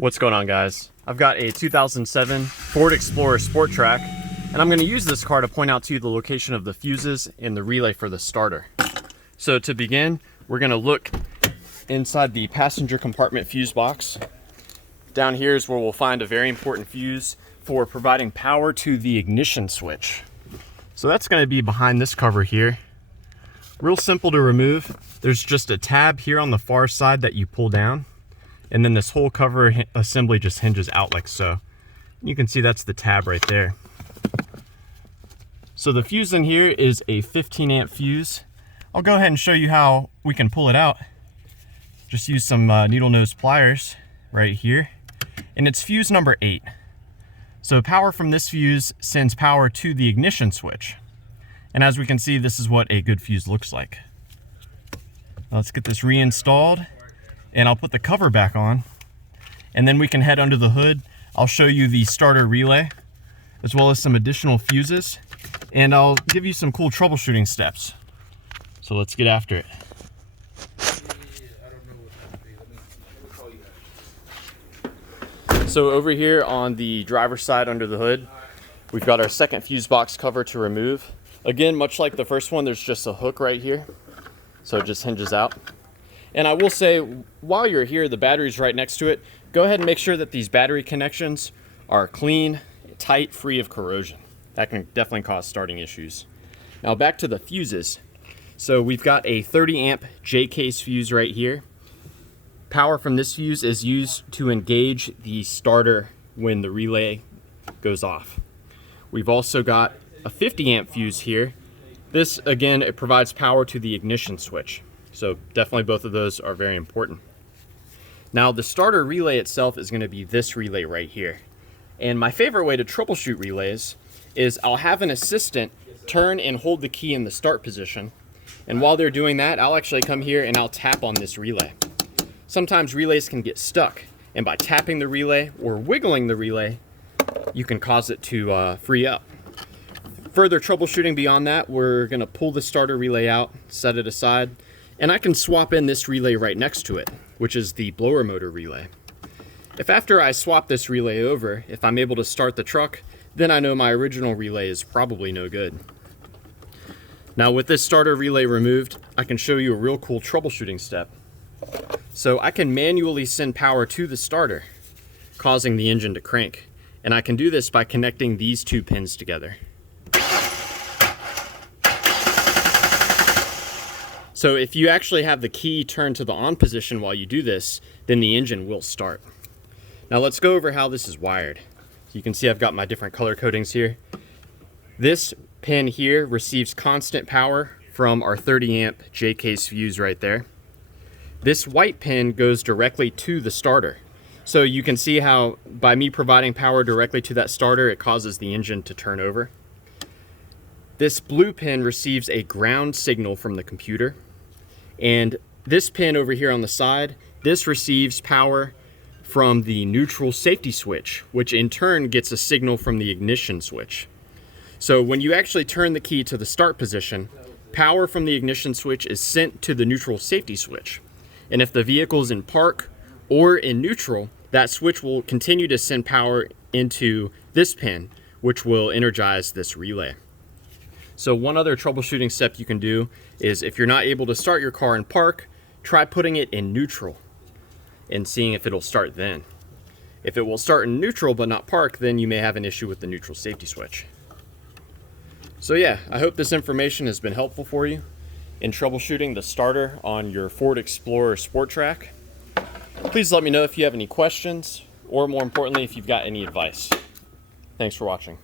What's going on, guys? I've got a 2007 Ford Explorer Sport Trac, and I'm going to use this car to point out to you the location of the fuses and the relay for the starter. So to begin, we're going to look inside the passenger compartment fuse box. Down here is where we'll find a very important fuse for providing power to the ignition switch. So that's going to be behind this cover here. Real simple to remove. There's just a tab here on the far side that you pull down, and then this whole cover assembly just hinges out like so. You can see that's the tab right there. So the fuse in here is a 15 amp fuse. I'll go ahead and show you how we can pull it out. Just use some needle nose pliers right here, and it's fuse number 8. So power from this fuse sends power to the ignition switch. And as we can see, this is what a good fuse looks like. Now let's get this reinstalled, and I'll put the cover back on, and then we can head under the hood. I'll show you the starter relay, as well as some additional fuses, and I'll give you some cool troubleshooting steps. So let's get after it. So over here on the driver's side under the hood, we've got our second fuse box cover to remove. Again, much like the first one, there's just a hook right here, so it just hinges out. And I will say, while you're here, the battery's right next to it. Go ahead and make sure that these battery connections are clean, tight, free of corrosion. That can definitely cause starting issues. Now back to the fuses. So we've got a 30 amp J-case fuse right here. Power from this fuse is used to engage the starter when the relay goes off. We've also got a 50 amp fuse here. This, again, it provides power to the ignition switch. So definitely both of those are very important. Now the starter relay itself is going to be this relay right here. And my favorite way to troubleshoot relays is I'll have an assistant turn and hold the key in the start position. And while they're doing that, I'll actually come here and I'll tap on this relay. Sometimes relays can get stuck, and by tapping the relay or wiggling the relay, you can cause it to free up. Further troubleshooting beyond that, we're going to pull the starter relay out, set it aside, and I can swap in this relay right next to it, which is the blower motor relay. If after I swap this relay over, if I'm able to start the truck, then I know my original relay is probably no good. Now with this starter relay removed, I can show you a real cool troubleshooting step. So I can manually send power to the starter, causing the engine to crank. And I can do this by connecting these two pins together. So if you actually have the key turned to the on position while you do this, then the engine will start. Now let's go over how this is wired. So you can see I've got my different color codings here. This pin here receives constant power from our 30 amp J-case fuse right there. This white pin goes directly to the starter. So you can see how by me providing power directly to that starter, it causes the engine to turn over. This blue pin receives a ground signal from the computer. And this pin over here on the side, this receives power from the neutral safety switch, which in turn gets a signal from the ignition switch. So when you actually turn the key to the start position, power from the ignition switch is sent to the neutral safety switch. And if the vehicle is in park or in neutral, that switch will continue to send power into this pin, which will energize this relay. So one other troubleshooting step you can do is if you're not able to start your car in park, try putting it in neutral and seeing if it'll start then. If it will start in neutral but not park, then you may have an issue with the neutral safety switch. So yeah, I hope this information has been helpful for you in troubleshooting the starter on your Ford Explorer Sport Trac. Please let me know if you have any questions, or more importantly, if you've got any advice. Thanks for watching.